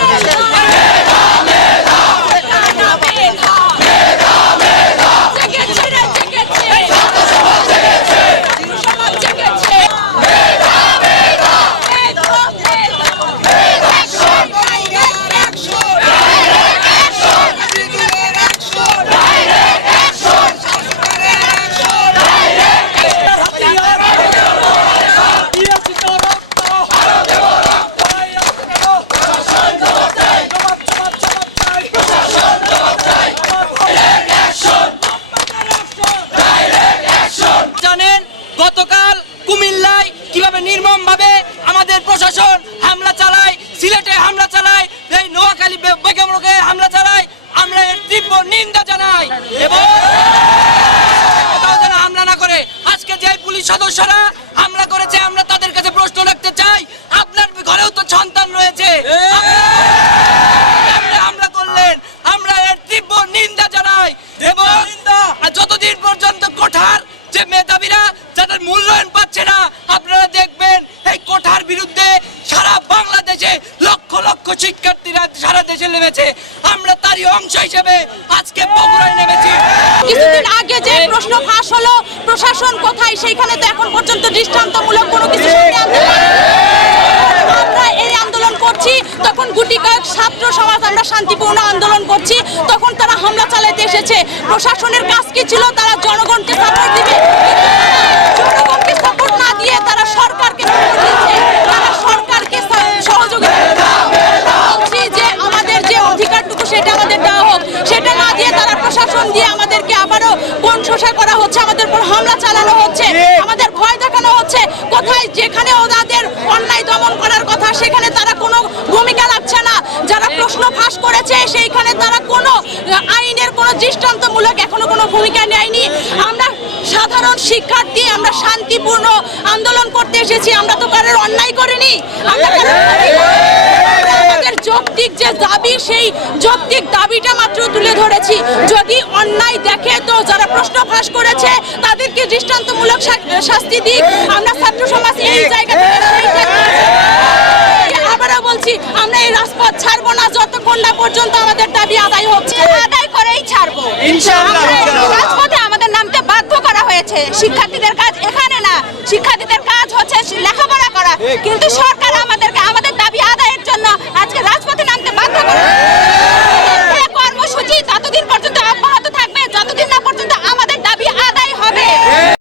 Thank you. কুমিল্লায় কীভাবে নির্মম ভাবে আমাদের প্রশাসন হামলা চালায়, সিলেটে হামলা চালায়, এই নোয়াখালী বেগম হামলা চালায়, আমরা এর তীব্র নিন্দা জানাই এবং যেন হামলা না করে। আজকে যে পুলিশ সদস্যরা হামলা করেছে, আমরা যাদের মূল্যায়ন পাচ্ছে না, আপনারা দেখবেন এই কোঠার বিরুদ্ধে সারা বাংলাদেশে লক্ষ লক্ষ শিক্ষার্থীরা সারা দেশে নেমেছে আমরা তারই অংশ হিসেবে আজকে বগুড়ায় নেমেছি কিছুদিন আগে যে প্রশ্ন ফাঁস হলো, প্রশাসন কোথায়, সেইখানে তো এখন পর্যন্ত দৃষ্টান্তমূলক কোনো কিছু। আমরা এই আন্দোলন করছি, তখন গুটি কয়েক ছাত্র সমাজ, আমরা শান্তিপূর্ণ আন্দোলন তখন তারা হামলা চালাতে এসেছে। প্রশাসনের কাজ কি ছিল? তারা জনগণকে সাপোর্ট দিবে। জনগণকে সাপোর্ট না দিয়ে তারা সরকারকে support দিচ্ছে। তারা সরকারকে সহযোগিতা আবারও আমাদের হামলা চালানো হচ্ছে, আমাদের ভয় দেখানো হচ্ছে। কোথায়? যেখানে ওনাদের অন্যায় দমন করার কথা, সেখানে তারা কোনো ভূমিকা রাখছে না যারা প্রশ্ন ফাঁস করেছে সেইখানে তারা কোনো আইনের কোনো দৃষ্টান্তমূলক এখনও কোনো ভূমিকা নেয়নি। আমরা সাধারণ শিক্ষার্থী আমরা শান্তিপূর্ণ আন্দোলন করতে এসেছি আমরা তো কারোর অন্যায় করিনি। আমরা আমাদের যৌক্তিক যে দাবি সেই যৌক্তিক দাবিটা মাত্র তুলে ধরেছি। যদি অন্যায় দেখে তো যারা প্রশ্ন ফাঁস করেছে তাদেরকে দৃষ্টান্তমূলক শাস্তি দিক। আমরা ছাত্র সমাজ এই জায়গা থেকে। আমরা এই রাজপথ ছাড়বো না যতক্ষণ না পর্যন্ত আমাদের দাবি আদায় হচ্ছে আদায় করেই ছাড়বো। রাজপথে আমাদের নামতে বাধ্য করা হয়েছে। শিক্ষার্থীদের কাজ এখানে না শিক্ষার্থীদের কাজ হচ্ছে লেখাপড়া করা। কিন্তু সরকার